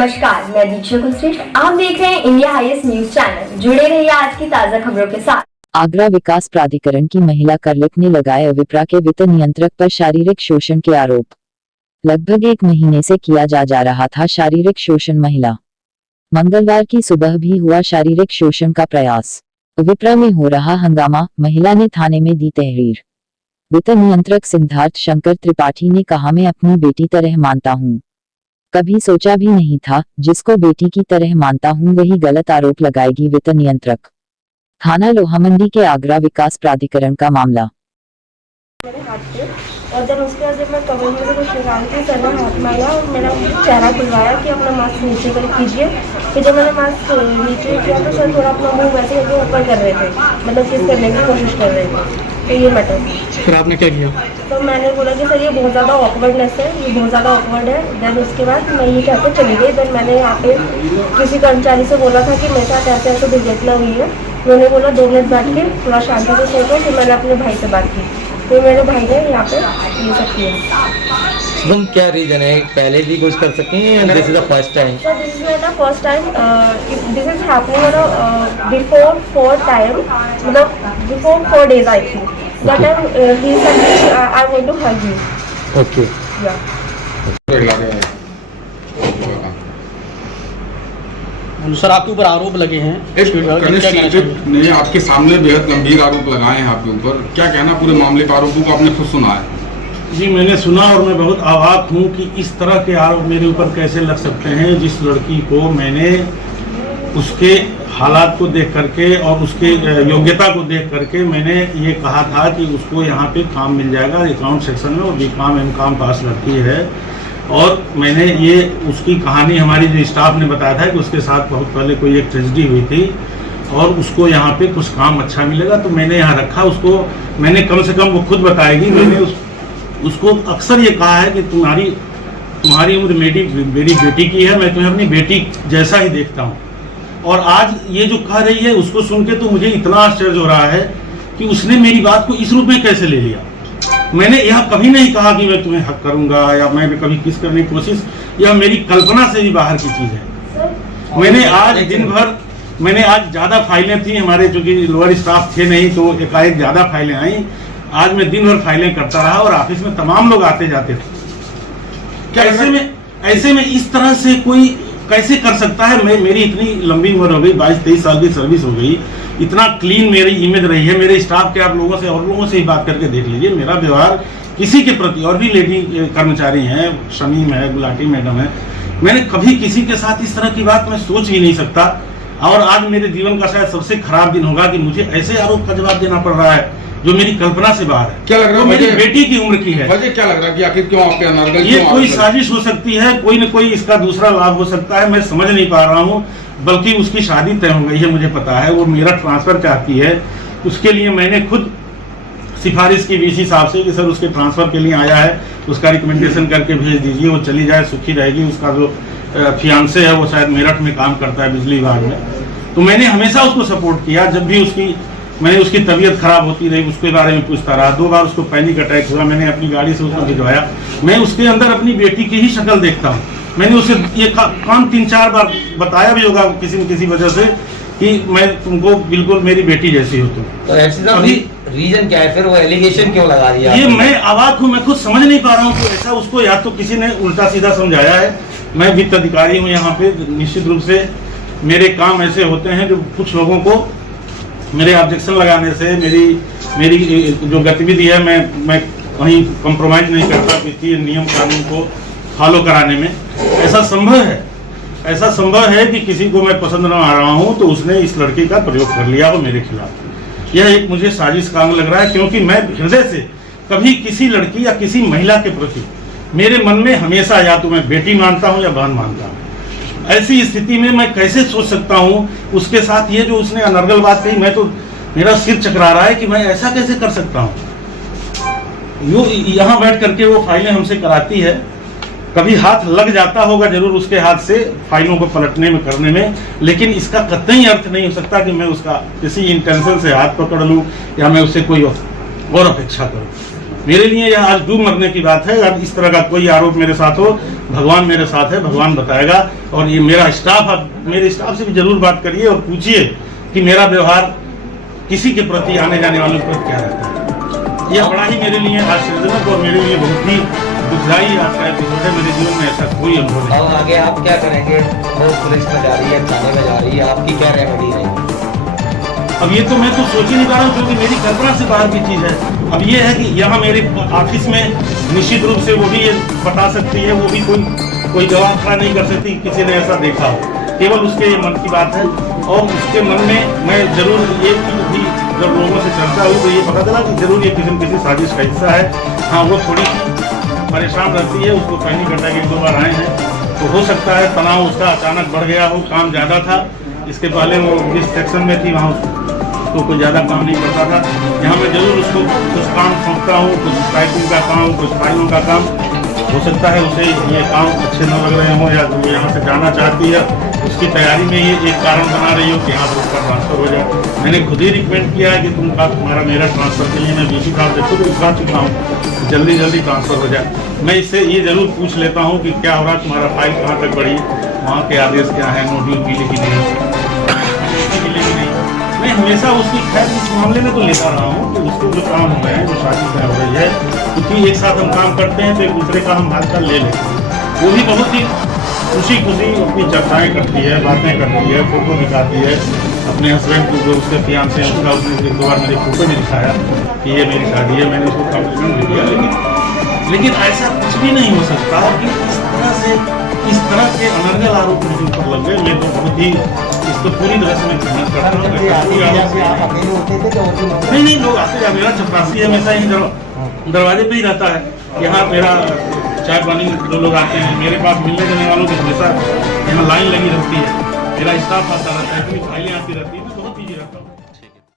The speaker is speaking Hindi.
नमस्कार, मैं दीक्षा कुलश्रेष्ठ। आप देख रहे हैं इंडिया हाईएस्ट न्यूज चैनल। जुड़े रहिए आज की ताजा खबरों के साथ। आगरा विकास प्राधिकरण की महिला कर्लिक ने लगाए विप्रा के वित्त नियंत्रक पर शारीरिक शोषण के आरोप। लगभग 1 महीने से किया जा रहा था शारीरिक शोषण। महिला मंगलवार की सुबह भी हुआ शारीरिक शोषण का प्रयास। विप्रा में हो रहा हंगामा, महिला ने थाने में दी तहरीर। वित्त नियंत्रक सिद्धार्थ शंकर त्रिपाठी ने कहा, मैं अपनी बेटी तरह मानता हूँ। कभी सोचा भी नहीं था जिसको बेटी की तरह मानता हूँ वही गलत आरोप लगाएगी वित्त नियंत्रक। थाना लोहामंडी के आगरा विकास प्राधिकरण का मामला। मेरे हाथ पे और जब उसके बाद जब मैं कवर में से कुछ निकाल के सर में हाथ मारा और मेरा चेहरा खुलवाया कि अपना मास्क नीचे कर कीजिए। फिर जब मैंने मास्क नीचे किया तो सर थोड़ा अपना मुंह वैसे करके ऊपर कर रहे थे, मतलब किस करने की कोशिश कर रहे थे। तो ये मैटर। फिर आपने क्या किया? तो मैंने बोला कि सर ये बहुत ज़्यादा ऑकवर्डनेस है, ये बहुत ज़्यादा ऑकवर्ड है। देन उसके बाद मैं ये कहकर चली गई। देन मैंने यहाँ पे किसी कर्मचारी से बोला था कि मेरे साथ ऐसे ऐसे दुर्घटना हुई है। उन्होंने बोला 2 मिनट बैठ के थोड़ा शांति से सोचो। फिर मैंने अपने भाई से बात की, तो मेरे भाई ने यहाँ पे ये सब किया। तुम क्या रीजन है, पहले भी कुछ कर सकें या this is the first time? So this is not the first time. This is happening on before 4 time, मतलब before 4 days I think. That time he said I want to hug you. Okay. Yeah. Sir आपके ऊपर आरोप लगे हैं। ने आपके सामने बेहद गंभीर आरोप लगाए हैं आपके ऊपर, क्या कहना पूरे मामले के आरोपों को आपने खुद सुना है? जी मैंने सुना और मैं बहुत अवाक हूँ कि इस तरह के आरोप मेरे ऊपर कैसे लग सकते हैं। जिस लड़की को मैंने उसके हालात को देख करके और उसके योग्यता को देख करके मैंने ये कहा था कि उसको यहाँ पे काम मिल जाएगा अकाउंट सेक्शन में, वो बीकॉम एमकॉम पास लड़की है। और मैंने ये उसकी कहानी हमारी जो स्टाफ ने बताया था कि उसके साथ बहुत पहले कोई एक ट्रेजेडी हुई थी और उसको यहाँ पे कुछ काम अच्छा मिलेगा, तो मैंने यहाँ रखा उसको। मैंने कम से कम वो खुद बताएगी, मैंने उसको अक्सर ये कहा है कि तुम्हारी उम्र मेरी बेटी की है, मैं तुम्हें अपनी बेटी जैसा ही देखता हूँ। और आज ये जो कह रही है उसको सुन के तो मुझे इतना आश्चर्य हो रहा है कि उसने मेरी बात को इस रूप में कैसे ले लिया। मैंने यह कभी नहीं कहा कि मैं तुम्हें हक करूंगा या मैं भी कभी किस करने की कोशिश, यह मेरी कल्पना से भी बाहर की चीज है। मैंने आज ज्यादा फाइलें थी हमारे, चूंकि लोअर स्टाफ थे नहीं तो एकाएक ज्यादा फाइलें आई। आज मैं दिन भर फाइलें करता रहा और ऑफिस में तमाम लोग आते जाते थे। क्या ऐसे में इस तरह से कोई कैसे कर सकता है? मेरी इतनी लंबी उम्र हो गई, 22-23 साल की सर्विस हो गई, इतना क्लीन मेरी इमेज रही है। मेरे स्टाफ के आप लोगों से और लोगों से ही बात करके देख लीजिए, मेरा व्यवहार किसी के प्रति, और भी लेडी कर्मचारी हैं, शमीम है, गुलाटी मैडम है, मैंने कभी किसी के साथ इस तरह की बात मैं सोच ही नहीं सकता। और आज मेरे जीवन का शायद सबसे खराब दिन होगा कि मुझे ऐसे आरोप का जवाब देना पड़ रहा है जो मेरी कल्पना से बाहर है। क्या लग रहा है? मेरी बेटी की उम्र की है। वजह क्या लग रहा है कि आखिर क्यों आपके अनर्गल? ये कोई साजिश हो सकती है, कोई न कोई इसका दूसरा लाभ हो सकता है, मैं समझ नहीं पा रहा हूँ। बल्कि उसकी शादी तय हो गई है, मुझे पता है, वो मेरा ट्रांसफर चाहती है। उसके लिए मैंने खुद सिफारिश की वीसी साहब से कि सर उसके ट्रांसफर के लिए आया है, उसका रिकमेंडेशन करके भेज दीजिए, वो चली जाए, सुखी रहेगी। उसका जो फियांसे है वो शायद मेरठ में काम करता है बिजली विभाग में। तो मैंने हमेशा उसको सपोर्ट किया। जब भी मैंने उसकी तबीयत खराब होती रही उसके बारे में पूछता रहा। 2 बार उसको पैनिक अटैक हुआ, मैंने अपनी गाड़ी से उसको भिजवाया। मैं उसके अंदर अपनी बेटी की ही शक्ल देखता हूँ। मैंने उसे ये काम 3-4 बार बताया भी होगा किसी न किसी वजह से कि मैं तुमको बिल्कुल मेरी बेटी जैसी हो तुम। तो अभी रीजन क्या है, फिर वो एलिगेशन क्यों लगा रही है? ये मैं अवाक हूँ, मैं खुद समझ नहीं पा रहा हूँ। तो ऐसा उसको या तो किसी ने उल्टा सीधा समझाया है। मैं वित्त अधिकारी हूँ यहाँ पे, निश्चित रूप से मेरे काम ऐसे होते हैं जो कुछ लोगों को मेरे ऑब्जेक्शन लगाने से मेरी जो गतिविधि है मैं कहीं कंप्रोमाइज नहीं करता वित्तीय नियम कानून को फॉलो कराने में। ऐसा संभव है कि किसी को मैं पसंद न आ रहा हूं तो उसने इस लड़की का प्रयोग कर लिया हो मेरे खिलाफ। यह एक मुझे साजिश काम लग रहा है, क्योंकि मैं हृदय से कभी किसी लड़की या किसी महिला के प्रति मेरे मन में हमेशा या तो मैं बेटी मानता हूं या बहन मानता हूं। ऐसी स्थिति में मैं कैसे सोच सकता हूं उसके साथ ये जो उसने अनर्गल बात कही, मैं तो मेरा सिर चकरा रहा है कि मैं ऐसा कैसे कर सकता हूं। यहाँ बैठ करके वो फाइलें हमसे कराती है, कभी हाथ लग जाता होगा जरूर उसके हाथ से फाइलों को पलटने में करने में, लेकिन इसका कतई अर्थ नहीं हो सकता कि मैं उसका किसी इंटेंशन से हाथ पकड़ लूं या मैं उससे कोई और अपेक्षा करूं। मेरे लिए यह आज डूब मरने की बात है। अब इस तरह का कोई आरोप मेरे साथ हो, भगवान मेरे साथ है, भगवान बताएगा। और ये मेरा स्टाफ, आप मेरे स्टाफ से भी जरूर बात करिए और पूछिए कि मेरा व्यवहार किसी के प्रति, आने जाने वालों के प्रति क्या रहता है। यह बड़ा ही मेरे लिए आश्चर्यजनक और मेरे लिए बहुत ही दुखदायी आज का एपिसोड है। मेरे जीवन में ऐसा कोई अनुभव नहीं। अब आगे आप क्या करेंगे? वो पुलिस में जा रही है, थाने में जा रही है, आपकी क्या रेमेडी रहेगी? अब ये तो मैं तो सोच ही नहीं पा रहा हूँ, क्योंकि मेरी कल्पना से बाहर की चीज़ है। अब ये है कि यहाँ मेरे ऑफिस में निश्चित रूप से वो भी ये बता सकती है, वो भी कोई गवाह खड़ा नहीं कर सकती किसी ने ऐसा देखा हो। केवल उसके मन की बात है और उसके मन में मैं जरूर ये चीज़ भी जब लोगों से चर्चा हुई तो ये पता चला कि जरूर ये किसी न किसी साजिश का हिस्सा है। हाँ, वो थोड़ी परेशान रहती है, उसको पहली घंटा के 1-2 बार आए हैं, तो हो सकता है तनाव उसका अचानक बढ़ गया हो, काम ज़्यादा था। इसके पहले वो जिस सेक्शन में थी वहाँ उसको कोई ज़्यादा काम नहीं करता था। यहाँ मैं जरूर उसको कुछ काम सौंपता हूँ, कुछ टाइपिंग का काम, कुछ फाइलों का काम। हो सकता है उसे ये काम अच्छे न लग रहे हों या वो यहाँ से जाना चाहती है, उसकी तैयारी में ये एक कारण बना रही हो कि यहाँ पर उसका ट्रांसफ़र हो जाए। मैंने खुद ही रिकमेंड किया है कि तुम्हारा मेरा ट्रांसफ़र के लिए मैं बीसी साहब से खुद उठा चुका हूँ, जल्दी ट्रांसफ़र हो जाए। मैं इससे ये जरूर पूछ लेता हूँ कि क्या हो रहा, तुम्हारा फाइल कहाँ तक बढ़ी, वहाँ के आदेश क्या है, नोटिस मिली कि नहीं, मिली कि नहीं। मैं हमेशा उसकी खैर इस मामले में तो लेता रहा हूँ कि उसके जो काम हो रहे हैं, जो शादी तय हो रही है, क्योंकि एक साथ हम काम करते हैं तो एक दूसरे का हम हालचाल ले लेते हैं। वो भी बहुत ही खुशी अपनी चर्चाएँ करती है, बातें करती है, फोटो दिखाती है अपने हस्बैंड को, जो उसके फियांसे हैं उसका। उसने 1-2 बार मेरे फोटो भी दिखाया कि ये मेरी शादी है, मैंने उसको कॉम्प्लीमेंट भी दिया। लेकिन ऐसा कुछ भी नहीं हो सकता कि इस तरह के अनर्गल आरोप मुझे ऊपर लग गए। मैं तो बहुत ही इस पर पूरी तरह से मैं खंडन करता हूँ। नहीं, लोग आते हैं। मेरा चपरासी हमेशा ही दरवाजे पे ही रहता है। यहाँ मेरा चाय पानी जो लोग आते हैं मेरे पास मिलने देने वालों की हमेशा यहाँ लाइन लगी रहती है। मेरा स्टाफ आता रहता है, फाइलें आती रहती है।